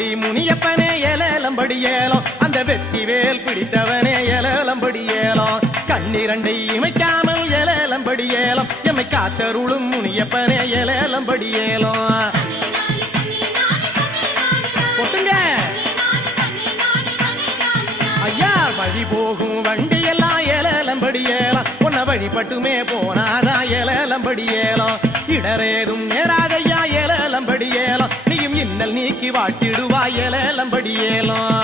ஆறுமுடி முனியப்பனே ஏலேலம்படி ஏலம் அந்த வெற்றி வேல் பிடித்தவனே ஏலேலம்படி ஏலம் கண்ணிரண்டை இமைக்காமல் ஏலேலம்படி ஏலம் எம்மை காத்தருளும் முனியப்பனே ஏலேலம்படி ஏலம் கொட்டுங்க ஐயா வழி போகும் வண்டி எல்லாம் ஏலேலம்படி ஏலம் உன்ன வழிபட்டுமே போனாதா ஏலேலம்படி ஏலம் இடரேதும் நேராதையா ஏலேலம்படி ஏலம் நீயும் இன்னல் நீக்கி வாட்டிடுவா ஏலேலம்படி ஏலம்